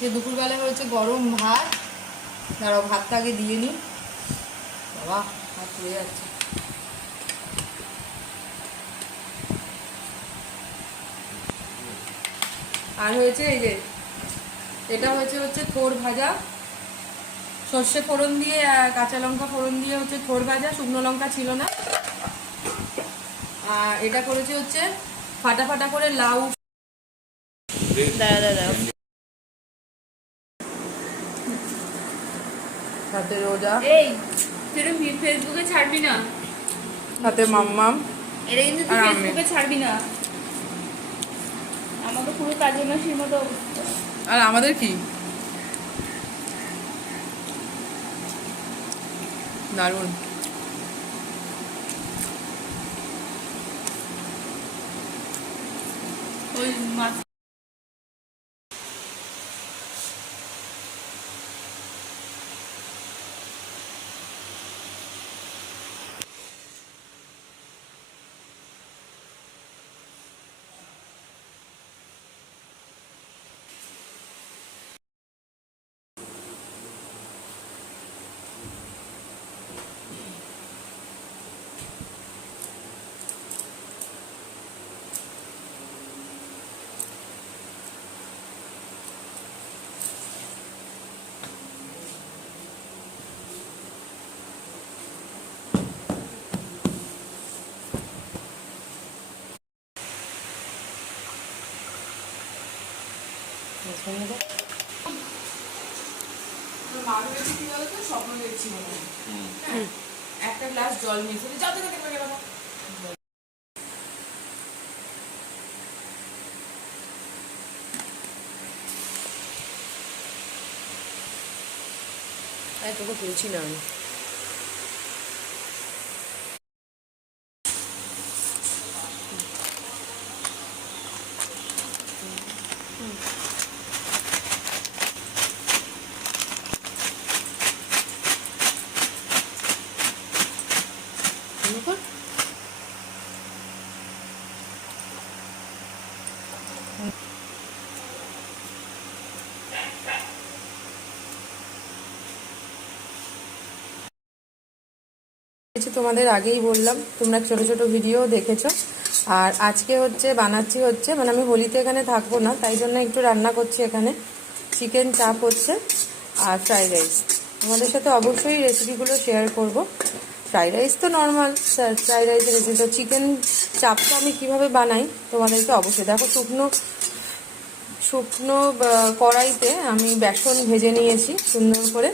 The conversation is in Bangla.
যে দুপুরবেলা হয়েছে গরম ভাত। দাঁড়াও ভাতটা আগে দিয়ে নিই। বাবা হাত পুড়ে যাচ্ছে। আর হয়েছে এই যে এটা হচ্ছে থোড় ভাজা, সর্ষে ফোড়ন দিয়ে কাঁচা লঙ্কা ফোড়ন দিয়ে হচ্ছে থোড় ভাজা, শুকনো লঙ্কা ছিল না। আর এটা করেছে হচ্ছে ফাটা ফাটা করে লাউ। হাতে রোজা, এই তুই ফেসবুকে ছাড়বি না, হাতে মাম্মাম। এটা কিন্তু তুই ফেসবুকে ছাড়বি না, আমাকে পুরো কাজের মাসির মতো অবস্থা। আর আমাদের কি দারুণ। ওই মাছ স্বপ্ন দেখছি একটা গ্লাস জল মিশে যাতে তোকে তুলছি না আমি। তোমাদের আগেই বললাম, তোমরা ছোট ছোট ভিডিও দেখেছো। আর আজকে হচ্ছে বানাচ্ছি হচ্ছে মানে আমি হোলিতে এখানে থাকবো না, তাই জন্য একটু রান্না করছি এখানে। চিকেন চাপ হচ্ছে আর ফ্রাইড রাইস। তোমাদের সাথে অবশ্যই রেসিপিগুলো শেয়ার করব। ফ্রাইড রাইস তো নর্মাল, ফ্রাইড রাইসের রেসিপি। তো চিকেন চাপটা আমি কিভাবে বানাই তোমাদেরকে অবশ্যই দেখো। শুকনো কড়াইতে আমি বেসন ভেজে নিয়েছি সুন্দর করে।